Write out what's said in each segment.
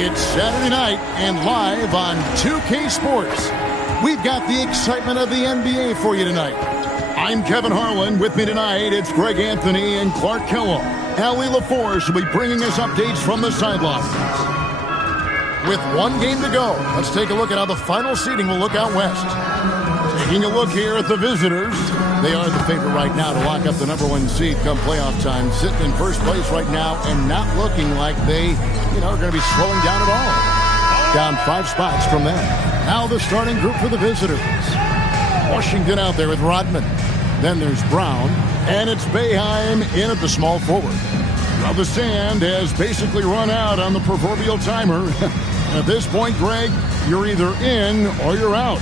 It's Saturday night and live on 2K Sports. We've got the excitement of the NBA for you tonight. I'm Kevin Harlan. With me tonight, it's Greg Anthony and Clark Kellogg. Allie LaForce will be bringing us updates from the sidelines. With one game to go, let's take a look at how the final seeding will look out west. Taking a look here at the visitors. They are the favorite right now to lock up the #1 seed come playoff time. Sitting in first place right now and not looking like they, are going to be slowing down at all. Down 5 spots from them. Now the starting group for the visitors. Washington out there with Rodman. Then there's Brown. And it's Boeheim in at the small forward. Well, the sand has basically run out on the proverbial timer. At this point, Greg, you're either in or you're out.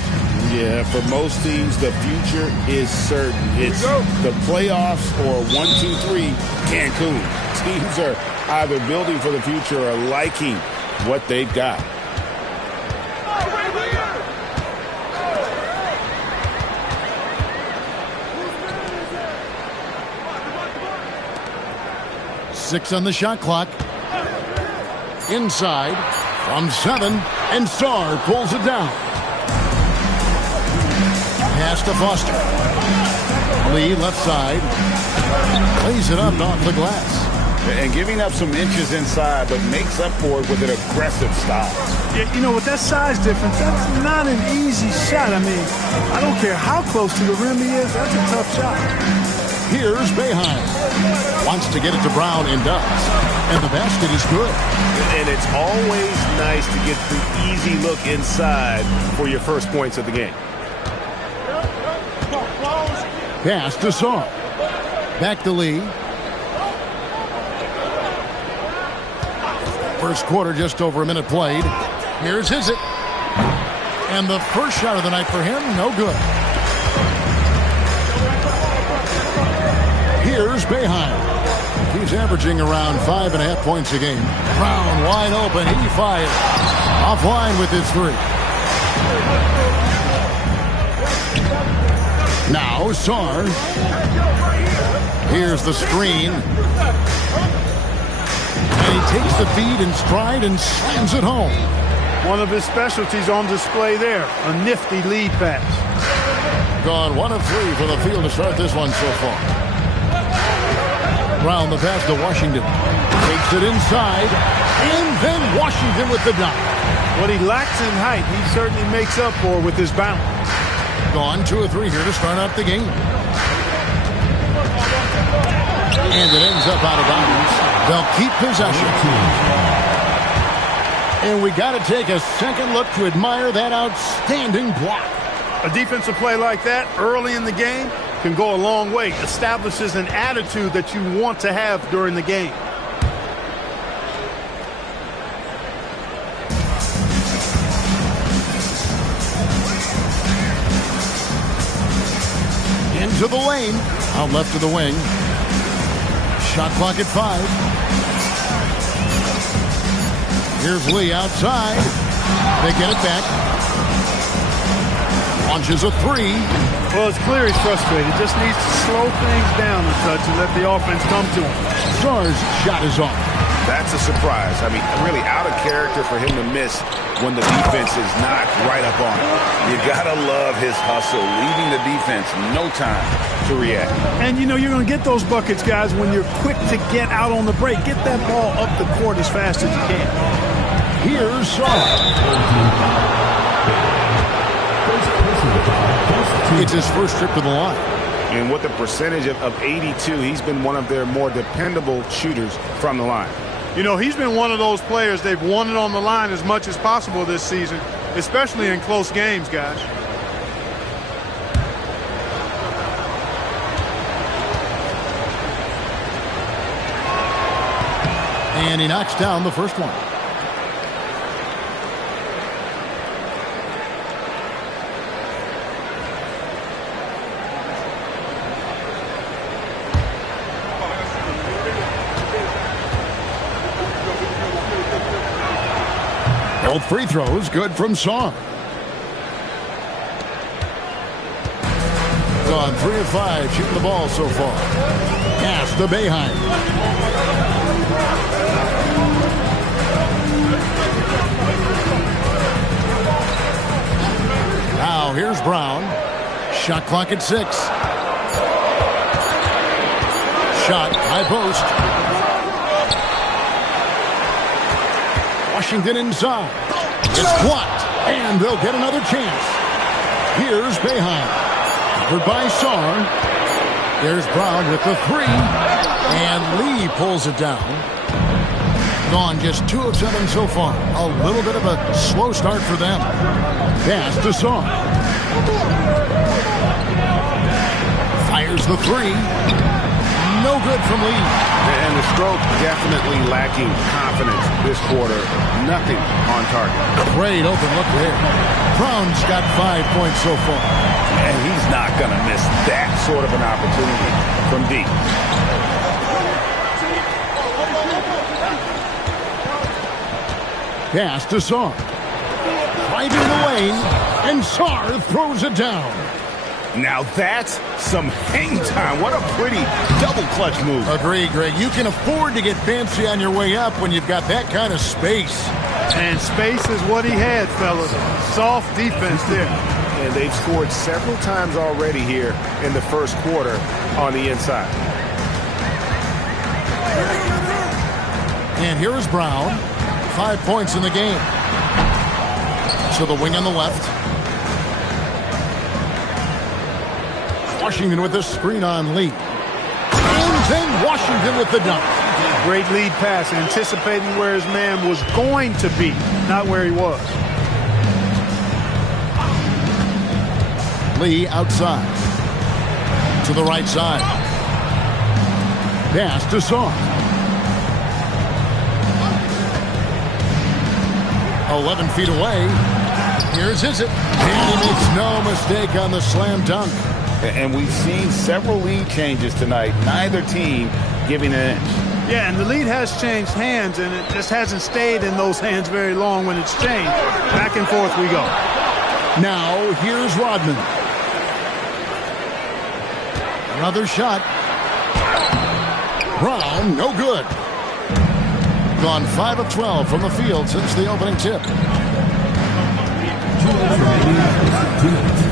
Yeah, for most teams, the future is certain. It's the playoffs or 1, 2, 3, Cancun. Teams are either building for the future or liking what they've got. Six on the shot clock. Inside from 7, and Sarr pulls it down. Pass to Foster. Lee left side. Lays it up off the glass. And giving up some inches inside, but makes up for it with an aggressive style. Yeah, with that size difference, that's not an easy shot. I mean, I don't care how close to the rim he is. That's a tough shot. Here's Boeheim. Wants to get it to Brown and does. And the basket is good. And it's always nice to get the easy look inside for your first points of the game. Pass to Sarr. Back to Lee. First quarter, just over a minute played. Here's Hizzit. And the first shot of the night for him, no good. Here's Boeheim. He's averaging around 5.5 points a game. Brown wide open. He fires. Offline with his 3. Now Sarr. Here's the screen. And he takes the feed in stride and slams it home. One of his specialties on display there. A nifty lead pass. Gone 1 of 3 for the field to start this one so far. Brown the pass to Washington. Takes it inside. And then Washington with the dunk. What he lacks in height, he certainly makes up for with his bounce. Gone 2 of 3 here to start out the game. And it ends up out of bounds. They'll keep possession. And we got to take a second look to admire that outstanding block. A defensive play like that early in the game can go a long way. Establishes an attitude that you want to have during the game. Into the lane. Out left to the wing. Shot clock at 5. Here's Lee outside. They get it back. Launches a 3. Well, it's clear he's frustrated. Just needs to slow things down a touch and let the offense come to him. Sarr's shot is off. That's a surprise. I mean, really out of character for him to miss when the defense is not right up on him. You gotta love his hustle, leaving the defense no time to react. And you're going to get those buckets, guys, when you're quick to get out on the break. Get that ball up the court as fast as you can. Here's Sarr. It's his first trip to the line. And with a percentage of 82, he's been one of their more dependable shooters from the line. He's been one of those players they've wanted on the line as much as possible this season, especially in close games, guys. And he knocks down the first one. Both free throws good from Sarr. Gone 3 of 5 shooting the ball so far. Pass to Boeheim. Brown. Shot clock at 6. Shot, high post. Washington inside. It's blocked, and they'll get another chance. Here's Boeheim. Covered by Sarr. There's Brown with the 3. And Lee pulls it down. Gone just 2 of 7 so far. A little bit of a slow start for them. Pass to Sarr. Fires the 3. No good from Lee. And the stroke definitely lacking confidence this quarter. Nothing on target. Great open look there. Brown's got 5 points so far. And he's not going to miss that sort of an opportunity from deep. Pass to Sarr. Driving the lane, and Sarr throws it down. Now that's some hang time. What a pretty double clutch move. Agreed, Greg. You can afford to get fancy on your way up when you've got that kind of space. And space is what he had, fellas. Soft defense there. And they've scored several times already here in the first quarter on the inside. And here is Brown. 5 points in the game. So the wing on the left. Washington with the screen on Lee. And then Washington with the dunk. Great lead pass, anticipating where his man was going to be, not where he was. Lee outside. To the right side. Pass to Sarr. 11 feet away. Here's Izzet. And he makes no mistake on the slam dunk. And we've seen several lead changes tonight. Neither team giving an inch. Yeah, and the lead has changed hands, and it just hasn't stayed in those hands very long when it's changed. Back and forth we go. Now, here's Rodman. Another shot. Brown, no good. Gone 5 of 12 from the field since the opening tip.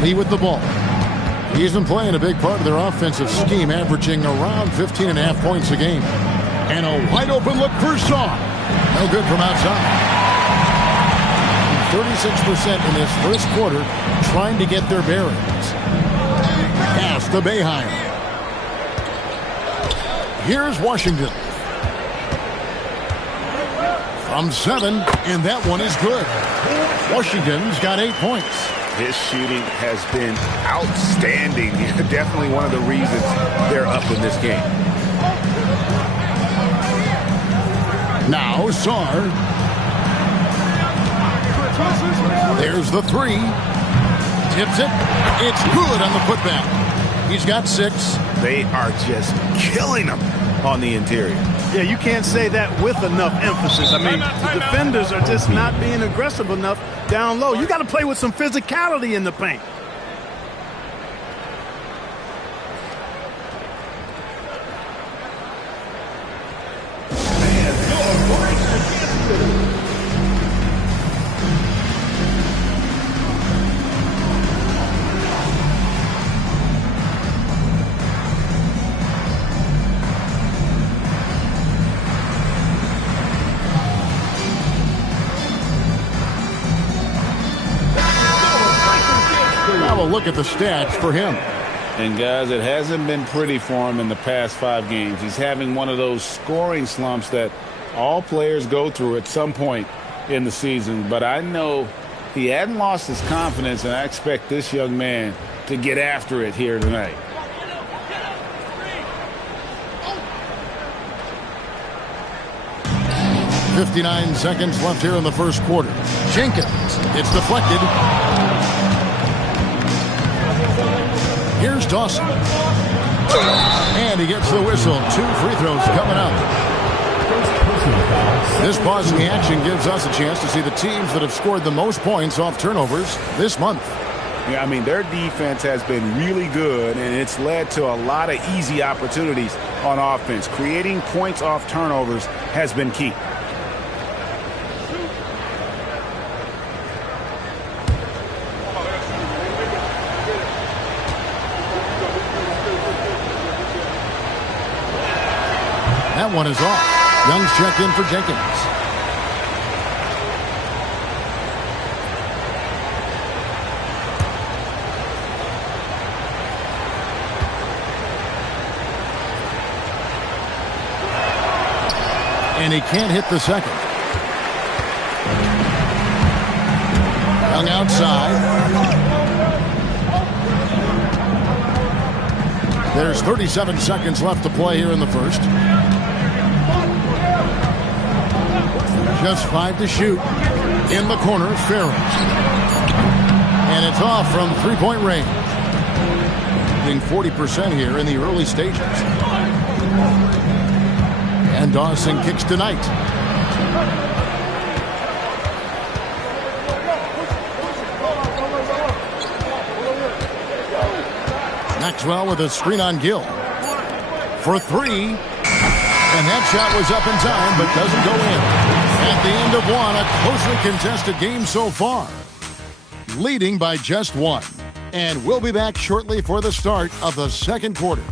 Lee with the ball. He's been playing a big part of their offensive scheme, averaging around 15.5 points a game. And a wide open look for Sarr. No good from outside. 36% in this first quarter trying to get their bearings. Pass to Boeheim. Here's Washington. From 7, and that one is good. Washington's got 8 points. His shooting has been outstanding. Definitely one of the reasons they're up in this game. Now Sarr. There's the 3. Tips it. It's good on the putback. He's got 6. They are just killing them on the interior. Yeah, you can't say that with enough emphasis. I mean, the defenders are just not being aggressive enough down low. You got to play with some physicality in the paint. Look at the stats for him. And guys, it hasn't been pretty for him in the past 5 games. He's having one of those scoring slumps that all players go through at some point in the season. But I know he hadn't lost his confidence, and I expect this young man to get after it here tonight. .59 seconds left here in the first quarter. Jenkins. It's deflected. Here's Dawson. And he gets the whistle. 2 free throws coming up. This pause in the action gives us a chance to see the teams that have scored the most points off turnovers this month. Yeah, I mean, their defense has been really good, and it's led to a lot of easy opportunities on offense. Creating points off turnovers has been key. one is off. Young's checked in for Jenkins. And he can't hit the second. Young outside. There's 37 seconds left to play here in the first. Just 5 to shoot. In the corner, Ferris. And it's off from three-point range. Being 40% here in the early stages. And Dawson kicks tonight. Maxwell with a screen on Gill. For 3. And that shot was up in time, but doesn't go in. At the end of one, a closely contested game so far. Leading by just 1. And we'll be back shortly for the start of the second quarter.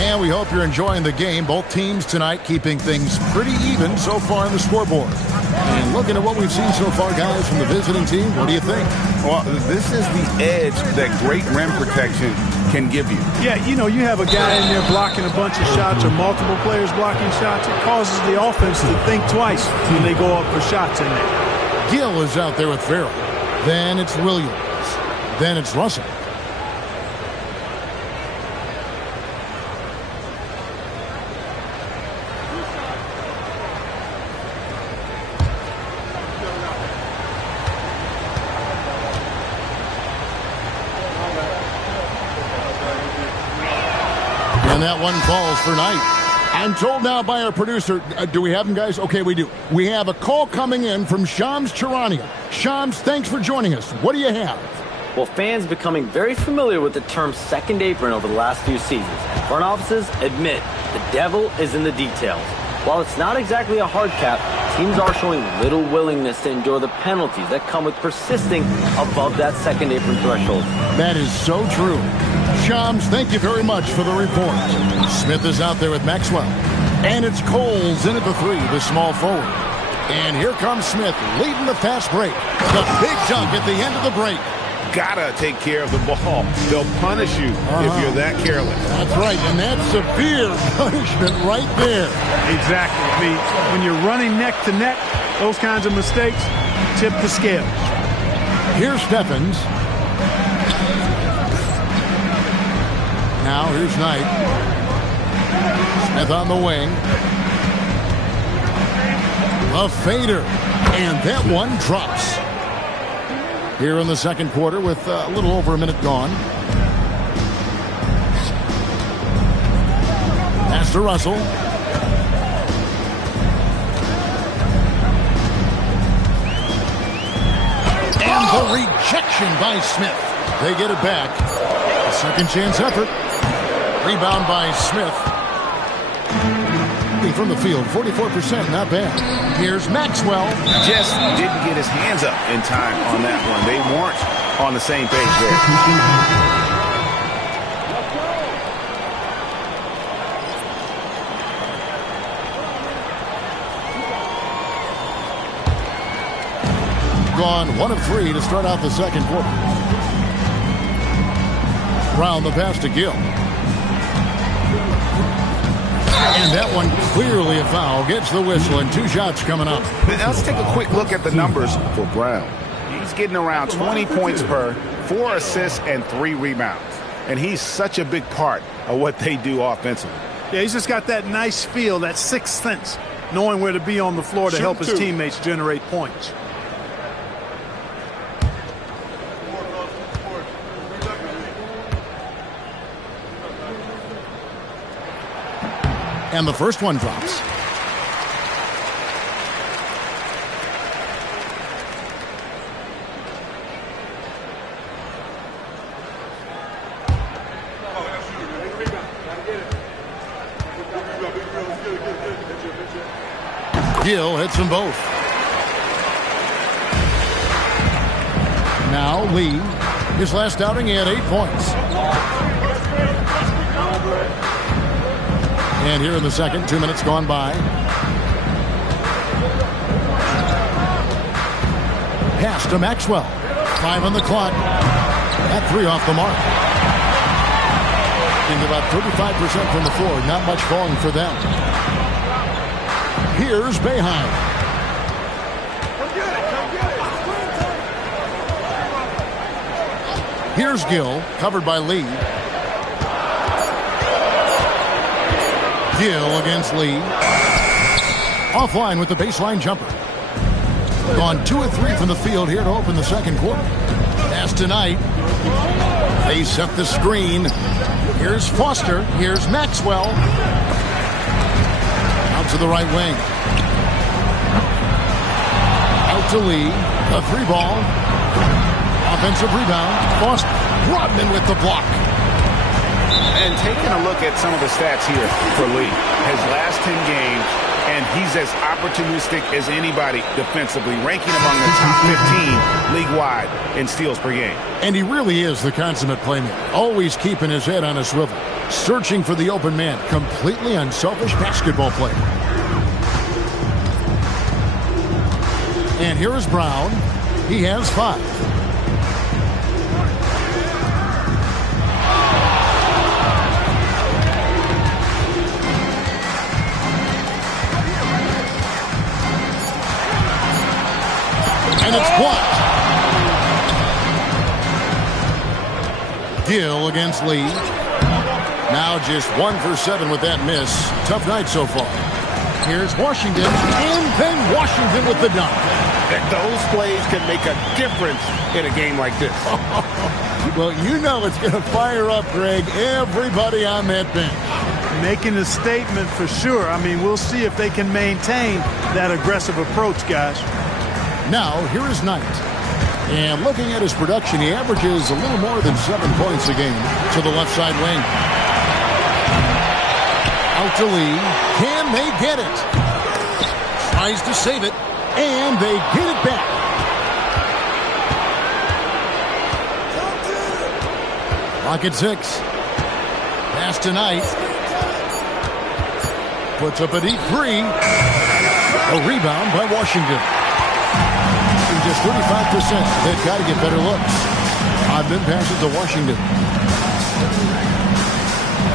And we hope you're enjoying the game. Both teams tonight keeping things pretty even so far on the scoreboard. And looking at what we've seen so far, guys, from the visiting team, what do you think? Well, this is the edge that great rim protection can give you. Yeah, you have a guy in there blocking a bunch of shots or multiple players blocking shots. It causes the offense to think twice when they go up for shots in there. Gill is out there with Farrell. Then it's Williams. Then it's Russell. And that one falls for Knight. I'm told now by our producer, do we have him, guys? Okay, we do. We have a call coming in from Shams Charania. Shams, thanks for joining us. What do you have? Well, fans becoming very familiar with the term second apron over the last few seasons. And front offices admit the devil is in the details. While it's not exactly a hard cap, teams are showing little willingness to endure the penalties that come with persisting above that second apron threshold. That is so true. Shams, thank you very much for the report. Smith is out there with Maxwell. And it's Coles in at the 3, the small forward. And here comes Smith leading the fast break. The big dunk at the end of the break. Gotta take care of the ball. They'll punish you if you're that careless. That's right, and that's severe punishment right there. Exactly. I mean, when you're running neck to neck, those kinds of mistakes tip the scale. Here's Stephens. Now here's Knight. Smith on the wing. A fader. And that one drops. Here in the second quarter with a little over a minute gone. Pass to Russell. And the rejection by Smith. They get it back. A second chance effort. Rebound by Smith. From the field, 44%, not bad. Here's Maxwell. Just didn't get his hands up in time on that one. They weren't on the same page there. Gone 1 of 3 to start out the second quarter. Brown the pass to Gill. And that one clearly a foul. Gets the whistle and 2 shots coming up. Now let's take a quick look at the numbers for Brown. He's getting around 20 points per, 4 assists, and 3 rebounds. And he's such a big part of what they do offensively. Yeah, he's just got that nice feel, that sixth sense, knowing where to be on the floor to help his teammates generate points. And the first one drops. Gill hits them both. Now Lee. His last outing, he had 8 points. And here in the second, 2 minutes gone by. Pass to Maxwell. 5 on the clock. At 3 off the mark. And about 35% from the floor. Not much falling for them. Here's Boeheim. Here's Gill, covered by Lee. Gill against Lee. Offline with the baseline jumper. Gone 2 of 3 from the field here to open the second quarter. As tonight, they set the screen. Here's Foster. Here's Maxwell. Out to the right wing. Out to Lee. A 3-ball. Offensive rebound. Foster. Rodman with the block. And taking a look at some of the stats here for Lee. His last 10 games, and he's as opportunistic as anybody defensively, ranking among the top 15 league-wide in steals per game. And he really is the consummate playmaker. Always keeping his head on a swivel. Searching for the open man. Completely unselfish basketball player. And here is Brown. He has 5. And it's blocked. Gill against Lee. Now just 1 for 7 with that miss. Tough night so far. Here's Washington. And then Washington with the dunk. Those plays can make a difference in a game like this. Well, you know it's going to fire up, Greg, everybody on that bench. Making a statement for sure. I mean, we'll see if they can maintain that aggressive approach, guys. Now, here is Knight. And looking at his production, he averages a little more than 7 points a game to the left side wing. Out to Lee. Can they get it? Tries to save it. And they get it back. Clock at 6. Pass to Knight. Puts up a deep 3. A rebound by Washington. Just 35%. They've got to get better looks. Oddman passes to Washington.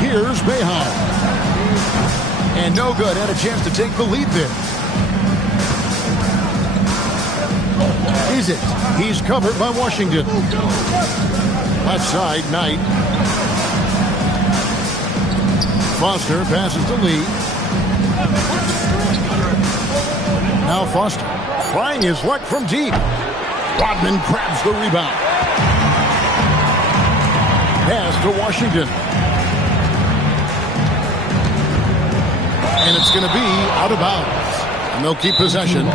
Here's Boeheim. And no good. Had a chance to take the lead there. Is it? He's covered by Washington. Left side, Knight. Foster passes to Lee. Now Foster. Trying his luck from deep. Rodman grabs the rebound. Pass to Washington. And it's going to be out of bounds. And they'll keep possession.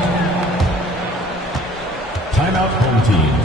Timeout, home team.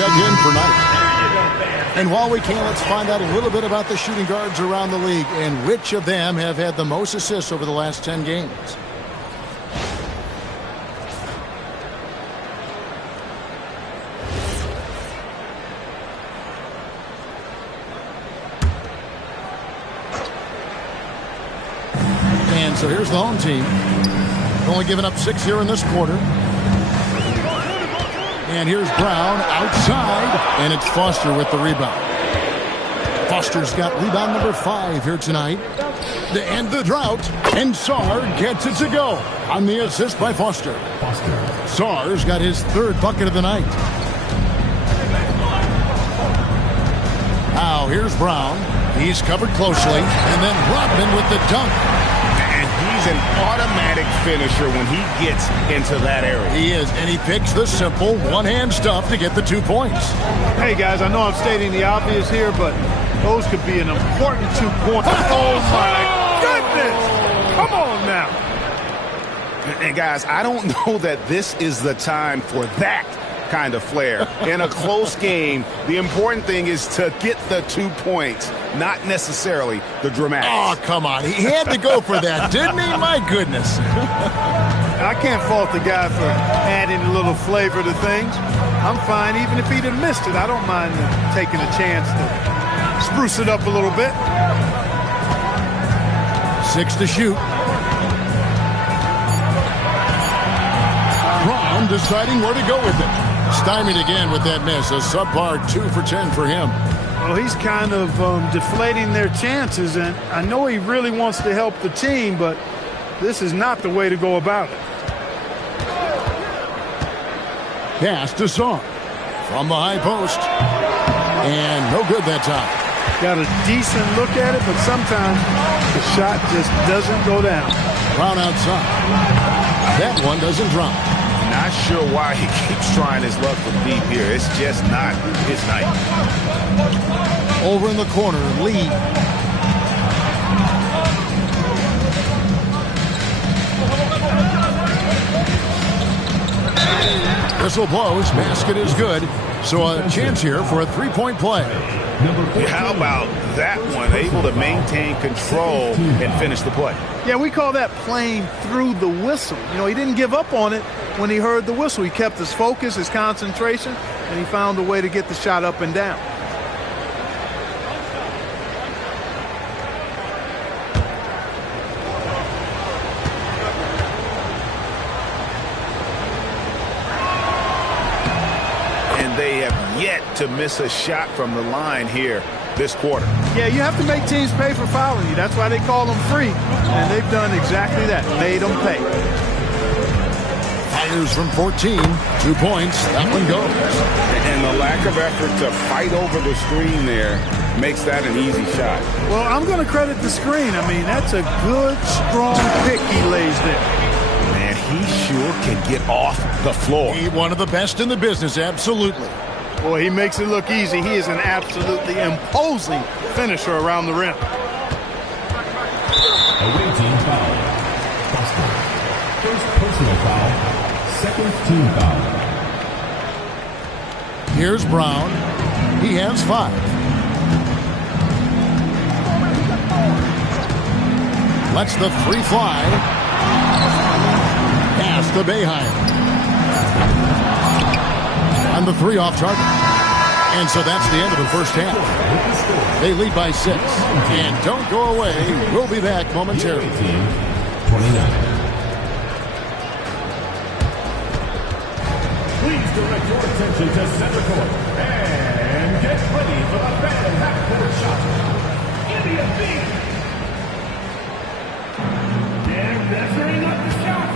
Check in for Knight. And while we can, let's find out a little bit about the shooting guards around the league and which of them have had the most assists over the last 10 games. And so here's the home team. Only giving up 6 here in this quarter. And here's Brown outside, and it's Foster with the rebound. Foster's got rebound number 5 here tonight. To end the drought, and Sarr gets it to go on the assist by Foster. Sarr's got his 3rd bucket of the night. Now here's Brown. He's covered closely, and then Rodman with the dunk. And he's an automatic finisher when he gets into that area. He is, and he picks the simple one-hand stuff to get the 2 points. Hey, guys, I know I'm stating the obvious here, but those could be an important 2 points. Oh, my goodness! Come on now. And, guys, I don't know that this is the time for that kind of flair. In a close game, the important thing is to get the 2 points, not necessarily the dramatics. Oh, come on. He had to go for that, didn't he? My goodness. I can't fault the guy for adding a little flavor to things. I'm fine. Even if he'd have missed it, I don't mind taking a chance to spruce it up a little bit. 6 to shoot. Brown deciding where to go with it. Stymied again with that miss. A subpar 2 for 10 for him. Well, he's kind of deflating their chances, and I know he really wants to help the team, but this is not the way to go about it. Pass to Sarr from the high post. And no good that time. Got a decent look at it, but sometimes the shot just doesn't go down. Brown outside. That one doesn't drop. Not sure why he keeps trying his luck from deep here. It's just not his night. Over in the corner, Lee. Whistle blows. Basket is good. So a chance here for a 3-point play. How about that one? Able to maintain control and finish the play. Yeah, we call that playing through the whistle. You know, he didn't give up on it when he heard the whistle. He kept his focus, his concentration, and he found a way to get the shot up and down. And they have yet to miss a shot from the line here this quarter. Yeah, you have to make teams pay for fouling you. That's why they call them free. And they've done exactly that, made them pay. Fires from 14. 2 points. That one goes. And the lack of effort to fight over the screen there makes that an easy shot. Well, I'm going to credit the screen. I mean, that's a good, strong pick he lays there. Man, he sure can get off the floor. He's one of the best in the business, absolutely. Boy, he makes it look easy. He is an absolutely imposing finisher around the rim. Away team foul. Boston. First personal foul. Second team foul. Here's Brown. He has 5. Lets the 3 fly. Pass to Boeheim. And the 3 off target. And so that's the end of the first half. They lead by 6. And don't go away. We'll be back momentarily. 29. Please direct your attention to center court. And get ready for the bad half-court shot. India beat. They're measuring up the shot.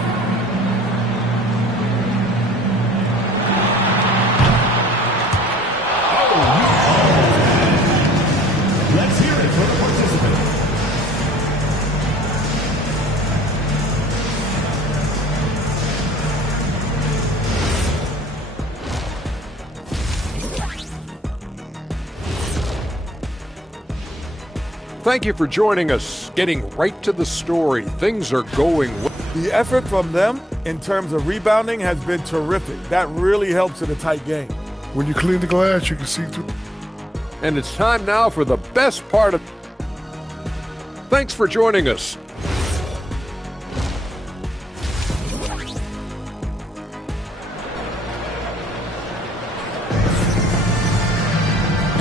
Let's hear it for the participants. Thank you for joining us. Getting right to the story. Things are going well. The effort from them in terms of rebounding has been terrific. That really helps in a tight game. When you clean the glass, you can see through. And it's time now for the best part of... Thanks for joining us.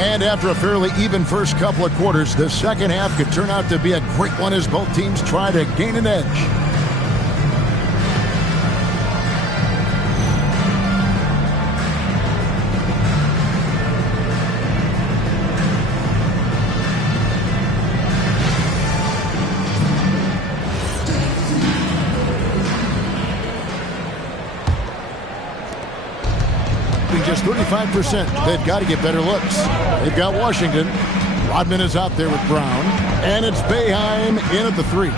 And after a fairly even first couple of quarters, the second half could turn out to be a great one as both teams try to gain an edge. Just 35%. They've got to get better looks. They've got Washington. Rodman is out there with Brown. And it's Boeheim in at the 3.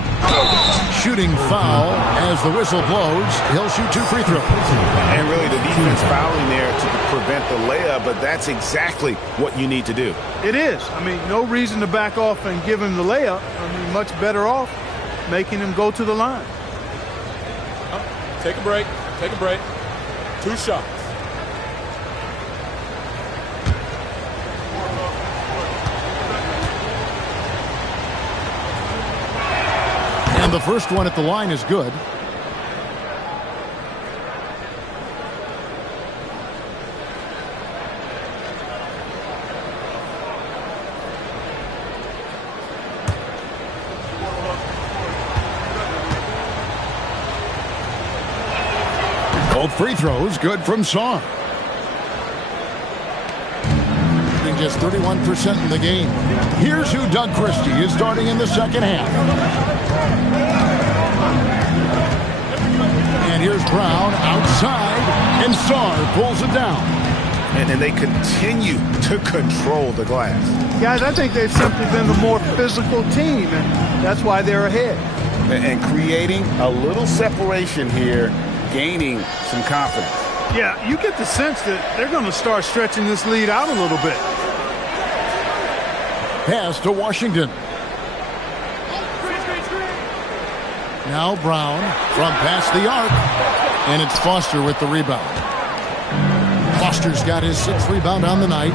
Shooting foul as the whistle blows. He'll shoot 2 free throws. And really the defense fouling there to prevent the layup, but that's exactly what you need to do. It is. I mean, no reason to back off and give him the layup. I mean, much better off making him go to the line. Take a break. Take a break. 2 shots. And the first one at the line is good. Both free throws good from Saw. Just 31% in the game. Here's who Doug Christie is starting in the second half. And here's Brown outside, and Sarr pulls it down. And then they continue to control the glass. Guys, I think they've simply been the more physical team, and that's why they're ahead. And creating a little separation here, gaining some confidence. Yeah, you get the sense that they're going to start stretching this lead out a little bit. Pass to Washington. Now Brown from past the arc. And it's Foster with the rebound. Foster's got his 6th rebound on the night.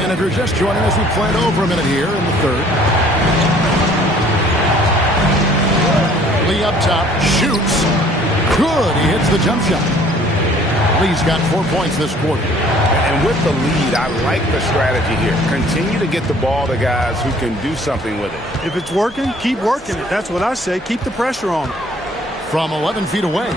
And if you're just joining us, we played over a minute here in the third. Lee up top, shoots. Good, he hits the jump shot. Lee's got 4 points this quarter. And with the lead, I like the strategy here. Continue to get the ball to guys who can do something with it. If it's working, keep working it. That's what I say. Keep the pressure on. From 11 feet away,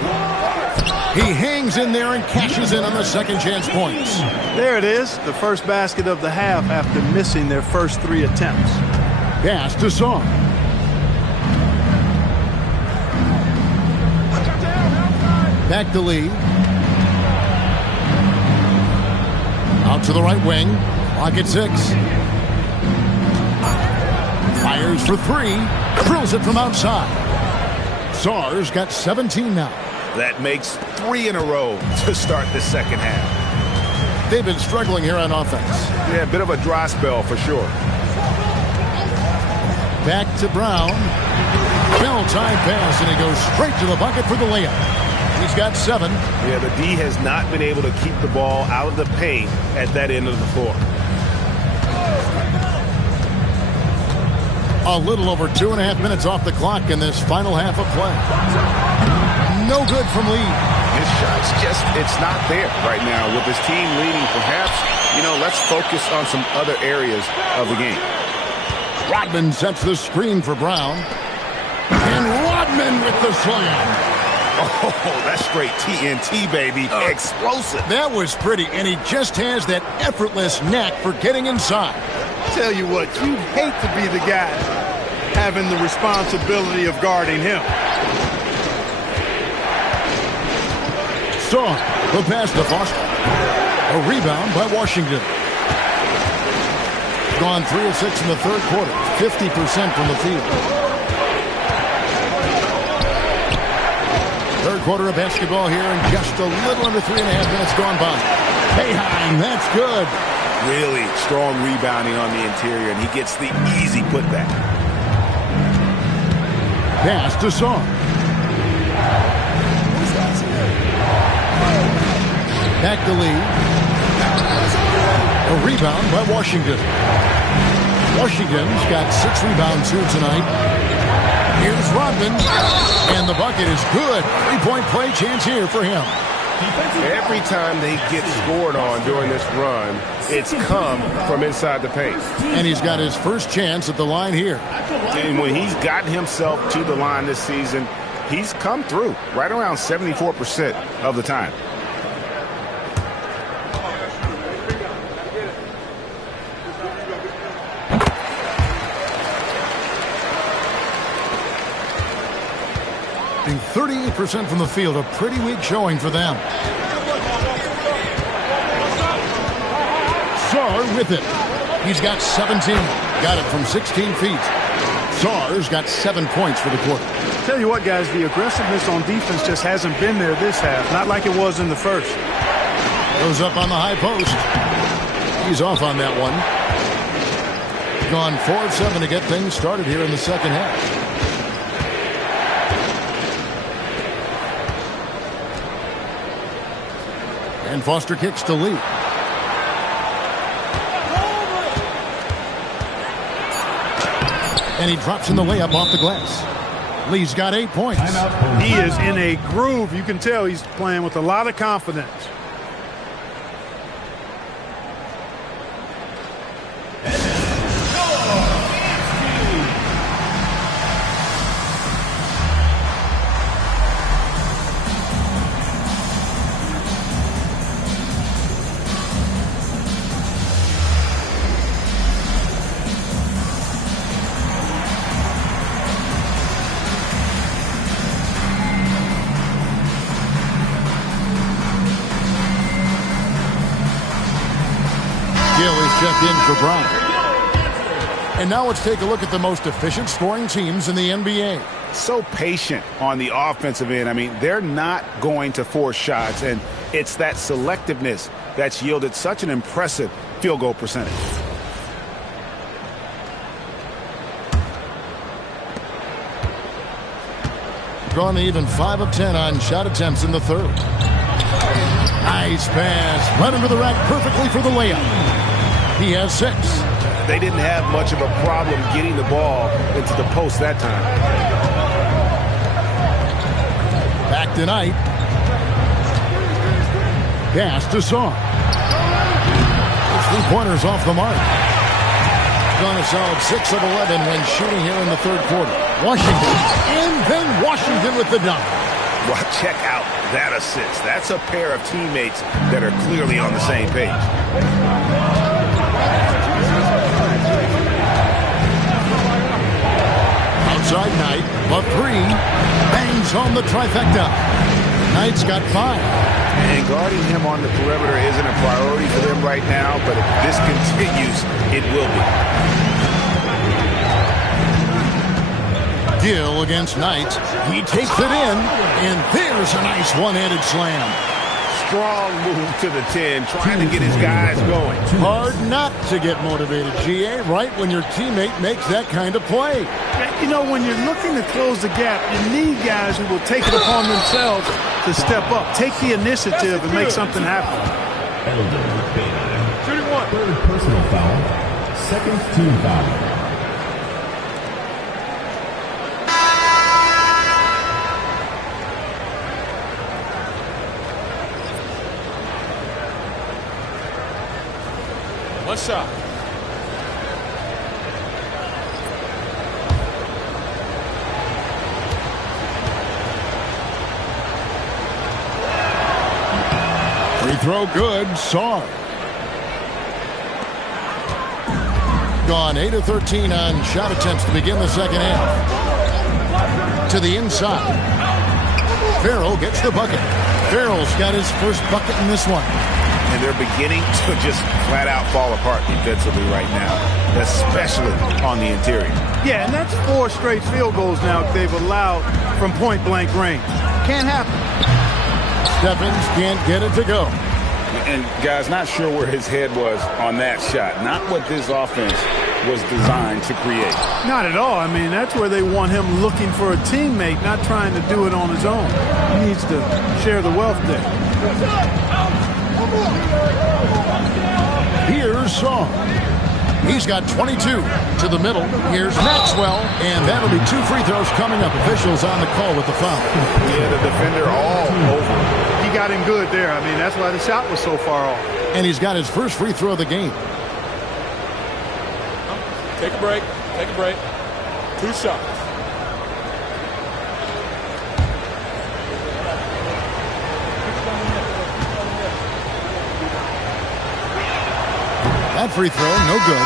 he hangs in there and cashes in on the second chance points. There it is, the first basket of the half after missing their first 3 attempts. Pass to Saw. Back to Lee. Out to the right wing. Clock at 6. Fires for 3. Drills it from outside. Sarr's got 17 now. That makes 3 in a row to start the second half. They've been struggling here on offense. Yeah, a bit of a dry spell for sure. Back to Brown. Bell-time pass, and he goes straight to the bucket for the layup. He's got 7. Yeah, the D has not been able to keep the ball out of the paint at that end of the floor. A little over 2.5 minutes off the clock in this final half of play. No good from Lee. His shot's just, it's not there right now. With his team leading, perhaps, let's focus on some other areas of the game. Rodman sets the screen for Brown. And Rodman with the slam. Oh, that's straight TNT, baby. Explosive. That was pretty, and he just has that effortless knack for getting inside. Tell you what, you'd hate to be the guy having the responsibility of guarding him. Saw the pass to Foster. A rebound by Washington. Gone 3 of 6 in the third quarter. 50% from the field. Third quarter of basketball here, and just a little under 3.5 minutes gone by. Boeheim, that's good. Really strong rebounding on the interior, and he gets the easy putback. Pass to Saw. Back to Lee. A rebound by Washington. Washington's got 6 rebounds here tonight. Here's Rodman, and the bucket is good. 3-point play chance here for him. Every time they get scored on during this run, it's come from inside the paint. And he's got his first chance at the line here. And when he's gotten himself to the line this season, he's come through right around 74% of the time. Being 38% from the field, a pretty weak showing for them. Sarr with it. He's got 17. Got it from 16 feet. Sarr's got 7 points for the quarter. Tell you what, guys, the aggressiveness on defense just hasn't been there this half. Not like it was in the first. Goes up on the high post. He's off on that one. Gone 4 of 7 to get things started here in the second half. And Foster kicks to Lee. And he drops in the layup off the glass. Lee's got 8 points. He is in a groove. You can tell he's playing with a lot of confidence. Checked in for Brown. And now let's take a look at the most efficient scoring teams in the NBA. So patient on the offensive end. I mean, they're not going to force shots, and it's that selectiveness that's yielded such an impressive field goal percentage. Gone even 5 of 10 on shot attempts in the third. Nice pass. Right under the rack perfectly for the layup. He has 6. They didn't have much of a problem getting the ball into the post that time. Back to Knight. Pass to Sarr. 3-pointers off the mark. Gone a solid 6 of 11 when shooting here in the third quarter. Washington. And then Washington with the dunk. Well, check out that assist. That's a pair of teammates that are clearly on the same page. Outside Knight, a 3, bangs home the trifecta. Knight's got 5. And guarding him on the perimeter isn't a priority for them right now, but if this continues, it will be. Gill against Knight. He takes it in, and there's a nice one-handed slam. Strong move to the 10, trying to get his guys going. Hard not to get motivated, GA, right when your teammate makes that kind of play. You know, when you're looking to close the gap, you need guys who will take it upon themselves to step up, take the initiative, and make something happen. Shooting 1. Third personal foul. Second team foul. One shot. Free throw good. Sarr. Gone 8 of 13 on shot attempts to begin the second half. To the inside. Farrell gets the bucket. Farrell's got his first bucket in this one. And they're beginning to just flat out fall apart defensively right now, especially on the interior. Yeah, and that's 4 straight field goals now they've allowed from point-blank range. Can't happen. Stephens can't get it to go. And, guys, not sure where his head was on that shot. Not what this offense was designed to create. Not at all. I mean, that's where they want him looking for a teammate, not trying to do it on his own. He needs to share the wealth there. Here's Sarr. He's got 22 to the middle. Here's Maxwell, and that'll be 2 free throws coming up. Officials on the call with the foul. Yeah, the defender all over. He got him good there. I mean, that's why the shot was so far off. And he's got his first free throw of the game. Take a break. Take a break. 2 shots. That free throw, no good.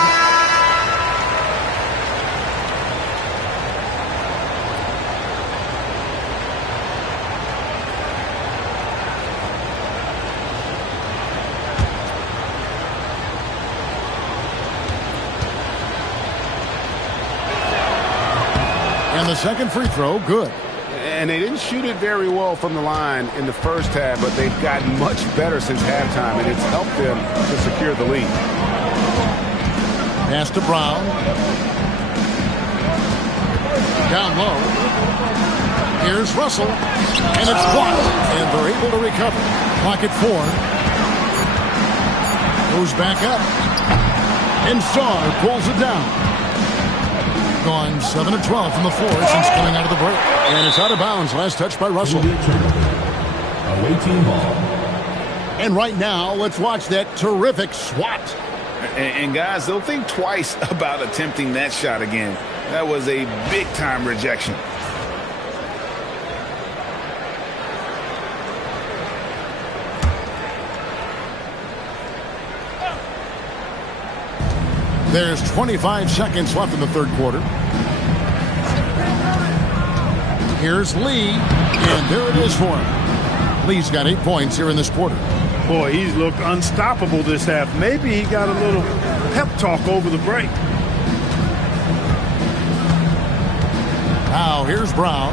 And the second free throw, good. And they didn't shoot it very well from the line in the first half, but they've gotten much better since halftime, and it's helped them to secure the lead. Pass to Brown. Down low. Here's Russell. And it's blocked. And they're able to recover. Clock at 4. Goes back up. And Starr pulls it down. Gone 7 of 12 from the floor since coming out of the break. And it's out of bounds. Last touch by Russell. Away team ball. And right now, let's watch that terrific swat. And guys, they'll think twice about attempting that shot again. That was a big-time rejection. There's 25 seconds left in the third quarter. Here's Lee, and there it is for him. Lee's got 8 points here in this quarter. Boy, he's looked unstoppable this half. Maybe he got a little pep talk over the break. Now here's Brown.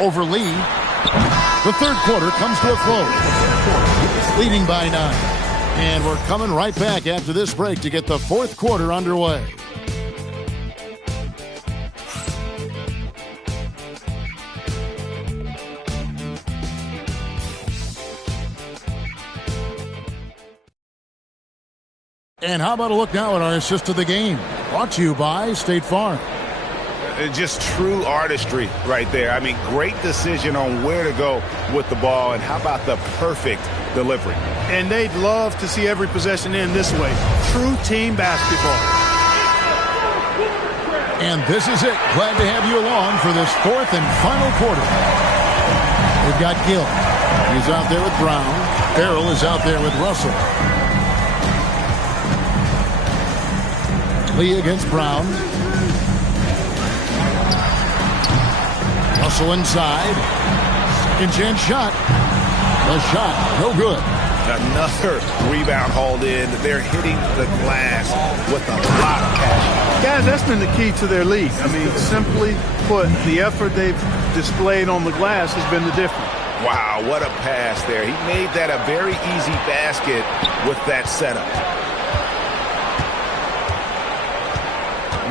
Over Lee. The third quarter comes to a close. Leading by 9. And we're coming right back after this break to get the fourth quarter underway. And how about a look now at our assist of the game? Brought to you by State Farm. Just true artistry right there. I mean, great decision on where to go with the ball, and how about the perfect delivery. And they'd love to see every possession end this way. True team basketball. And this is it. Glad to have you along for this fourth and final quarter. We've got Gill. He's out there with Brown. Farrell is out there with Russell. Lee against Brown. Russell inside. Second chance shot. The shot, no good. Another rebound hauled in. They're hitting the glass with a lot of passion. Guys, that's been the key to their lead. I mean, simply put, the effort they've displayed on the glass has been the difference. Wow, what a pass there. He made that a very easy basket with that setup.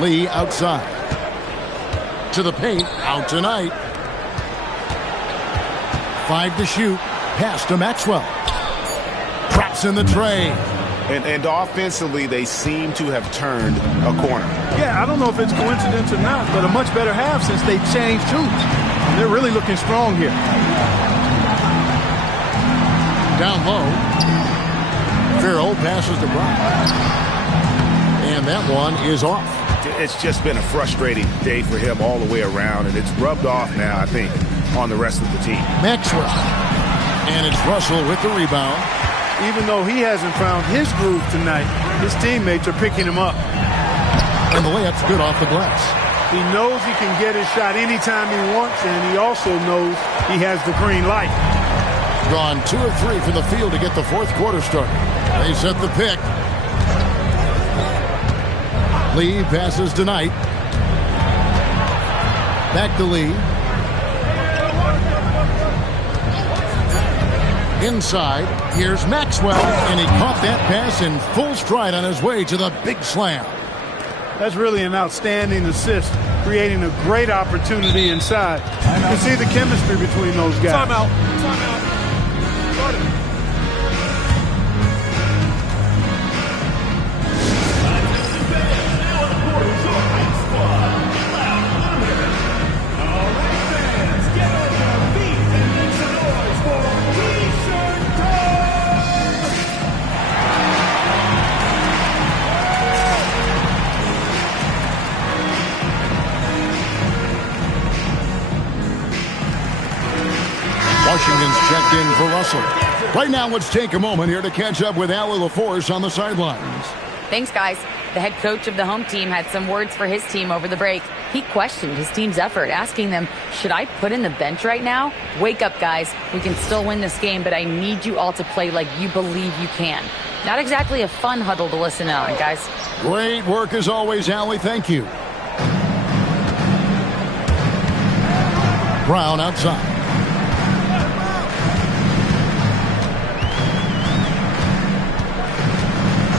Lee outside. To the paint, out tonight. 5 to shoot. Pass to Maxwell. Drops in the tray. And offensively, they seem to have turned a corner. Yeah, I don't know if it's coincidence or not, but a much better half since they changed hoops. And they're really looking strong here. Down low. Farrell passes to Brown. And that one is off. It's just been a frustrating day for him all the way around, and it's rubbed off now, I think, on the rest of the team. Maxwell. And it's Russell with the rebound. Even though he hasn't found his groove tonight, his teammates are picking him up. And the layup's good off the glass. He knows he can get his shot anytime he wants, and he also knows he has the green light. Gone 2 of 3 from the field to get the fourth quarter started. They set the pick. Lee passes to Knight. Back to Lee. Inside, here's Maxwell, and he caught that pass in full stride on his way to the big slam. That's really an outstanding assist, creating a great opportunity inside. You can see the chemistry between those guys. Timeout. Timeout. Started. Washington's checked in for Russell. Right now, let's take a moment here to catch up with Allie LaForce on the sidelines. Thanks, guys. The head coach of the home team had some words for his team over the break. He questioned his team's effort, asking them, should I put in the bench right now? Wake up, guys. We can still win this game, but I need you all to play like you believe you can. Not exactly a fun huddle to listen in on, guys. Great work as always, Allie. Thank you. Brown outside.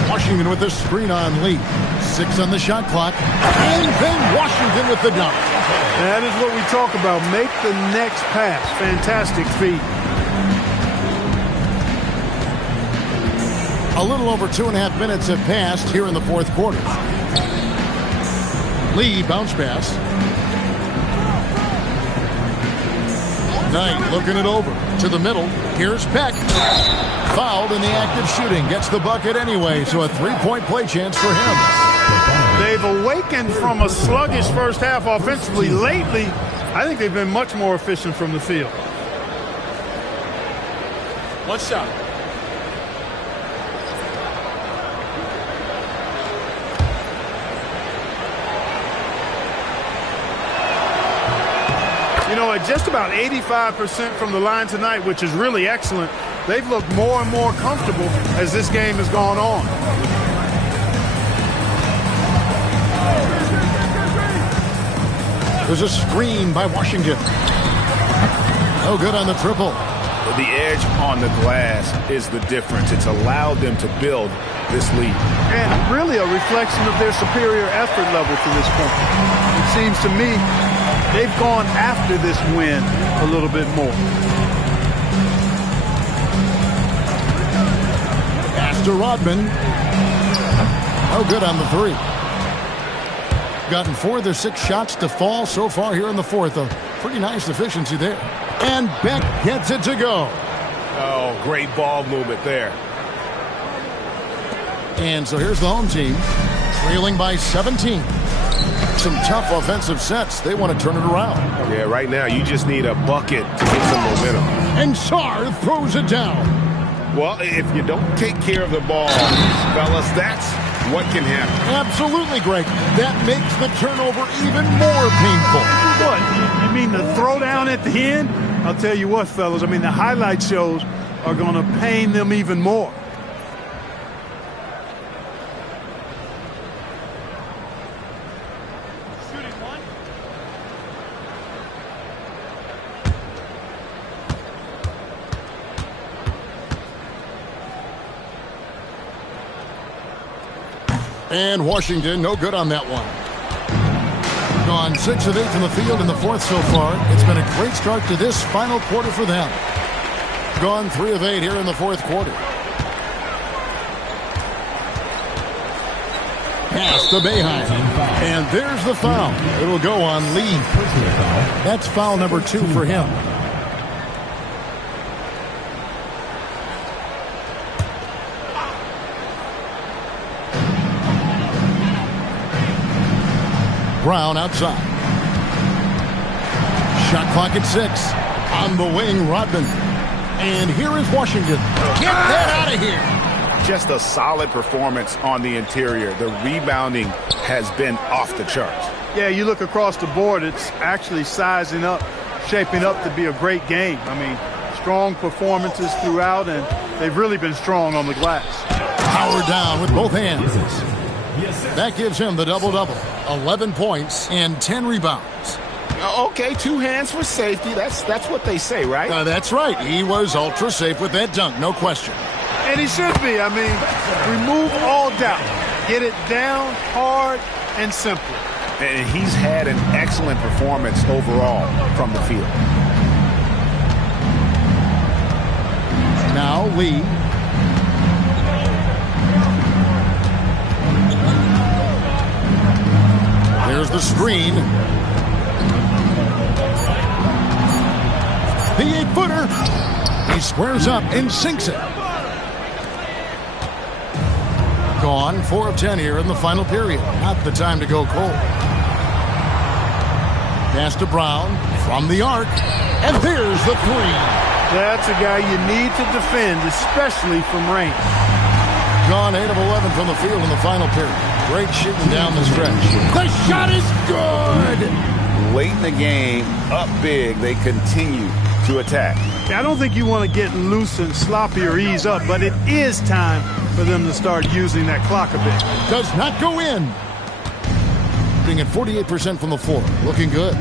Washington with the screen on Lee. 6 on the shot clock. And then Washington with the dunk. That is what we talk about. Make the next pass. Fantastic feat. A little over 2.5 minutes have passed here in the fourth quarter. Lee bounce pass. Knight looking it over to the middle. Here's Peck. Fouled in the act of shooting. Gets the bucket anyway, so a 3-point play chance for him. They've awakened from a sluggish first half offensively. Lately, I think they've been much more efficient from the field. One shot. You know, at just about 85% from the line tonight, which is really excellent, they've looked more and more comfortable as this game has gone on. There's a screen by Washington. No good on the triple. The edge on the glass is the difference. It's allowed them to build this lead. And really a reflection of their superior effort level to this point. It seems to me they've gone after this win a little bit more. Pass to Rodman. No good on the three. Gotten 4 of their 6 shots to fall so far here in the fourth. A pretty nice efficiency there. And Beck gets it to go. Oh, great ball movement there. And so here's the home team, trailing by 17. Some tough offensive sets. They want to turn it around. Yeah, right now you just need a bucket to get some momentum. And Sarr throws it down. Well, if you don't take care of the ball, fellas, that's what can happen. Absolutely, Greg. That makes the turnover even more painful. What? You mean the throwdown at the end? I'll tell you what, fellas. I mean, the highlight shows are going to pain them even more. And Washington, no good on that one. Gone 6 of 8 from the field in the fourth so far. It's been a great start to this final quarter for them. Gone 3 of 8 here in the fourth quarter. Pass to Boeheim. And there's the foul. It'll go on Lee. That's foul number 2 for him. Brown outside. Shot clock at 6. On the wing, Rodman. And here is Washington. Get that out of here. Just a solid performance on the interior. The rebounding has been off the charts. Yeah, you look across the board, it's actually sizing up, shaping up to be a great game. I mean, strong performances throughout, and they've really been strong on the glass. Power down with both hands. That gives him the double-double. 11 points and 10 rebounds. Okay, 2 hands for safety. That's what they say, right? That's right. He was ultra safe with that dunk, no question. And he should be. I mean, remove all doubt. Get it down hard and simple. And he's had an excellent performance overall from the field. Now Lee. There's the screen. The 8-footer. He squares up and sinks it. Gone 4 of 10 here in the final period. Not the time to go cold. Pass to Brown from the arc. And there's the 3. That's a guy you need to defend, especially from range. Gone 8 of 11 from the field in the final period. Great shooting down the stretch. The shot is good! Late in the game, up big, they continue to attack. I don't think you want to get loose and sloppy or ease up, but it is time for them to start using that clock a bit. Does not go in. Being at 48% from the floor. Looking good.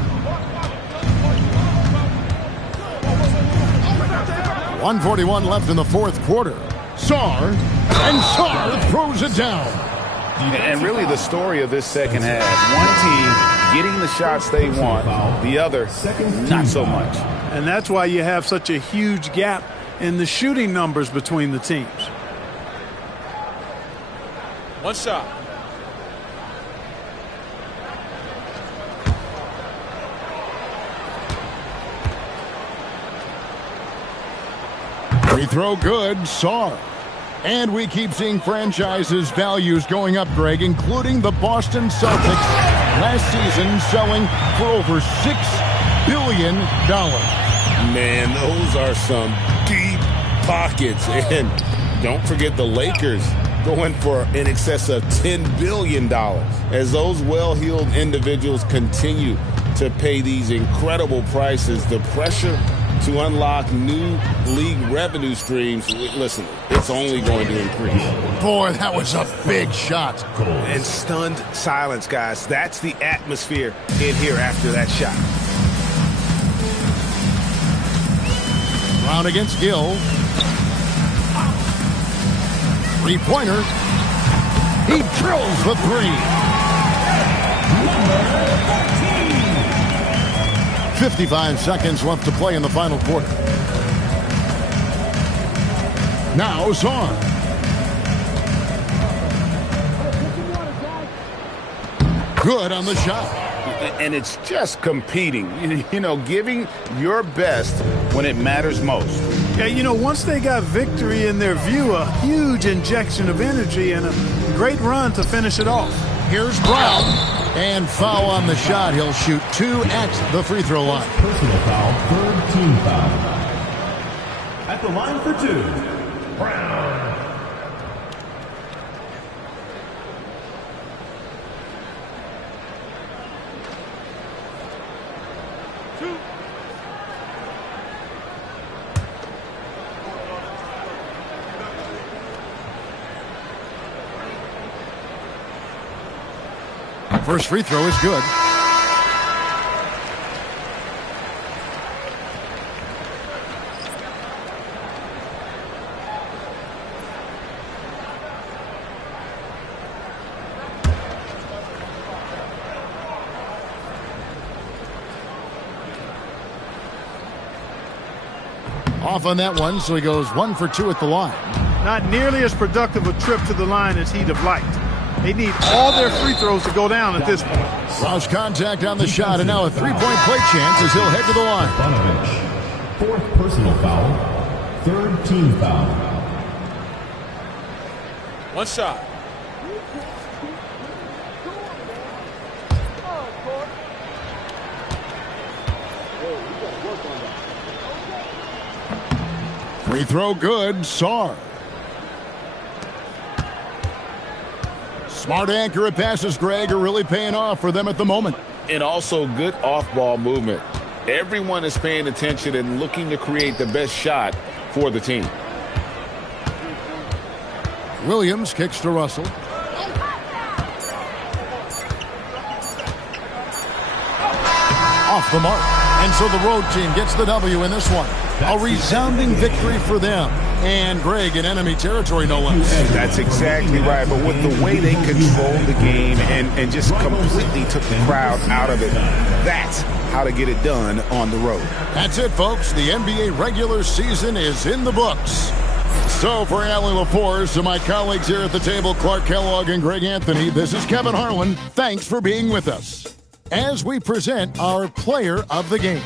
1:41 left in the fourth quarter. Sarr throws it down. And really the story of this second half. One team getting the shots they want, the other not so much. And that's why you have such a huge gap in the shooting numbers between the teams. One shot. Free throw good, Sarr. And we keep seeing franchises' values going up, Greg, including the Boston Celtics last season selling for over $6 billion. Man, those are some deep pockets. And don't forget the Lakers going for in excess of $10 billion. As those well-heeled individuals continue to pay these incredible prices, the pressure to unlock new league revenue streams, listen, it's only going to increase. Boy, that was a big shot. And stunned silence, guys. That's the atmosphere in here after that shot. Brown against Gill. Three-pointer. He drills the three. 55 seconds left to play in the final quarter. Now Sarr. Good on the shot. And it's just competing, you know, giving your best when it matters most. Yeah, you know, once they got victory in their view, a huge injection of energy and a great run to finish it off. Here's Brown. And foul on the shot. He'll shoot 2 at the free throw line. Personal foul, third team foul. At the line for 2, Brown. First free throw is good. Off on that one, so he goes 1 for 2 at the line. Not nearly as productive a trip to the line as he'd have liked. They need all their free throws to go down at this point. Lost contact on the shot, and now a three-point play chance as he'll head to the line. Fourth personal foul, third team foul. One shot. Free throw good, Sarr. Smart, accurate passes, Greg, are really paying off for them at the moment. And also good off-ball movement. Everyone is paying attention and looking to create the best shot for the team. Williams kicks to Russell. Off the mark. And so the road team gets the W in this one. A resounding victory for them. And Greg in enemy territory, no less. That's exactly right. But with the way they controlled the game and just completely took the crowd out of it, that's how to get it done on the road. That's it, folks. The NBA regular season is in the books. So for Allie LaForce and my colleagues here at the table, Clark Kellogg and Greg Anthony, this is Kevin Harlan. Thanks for being with us as we present our player of the game.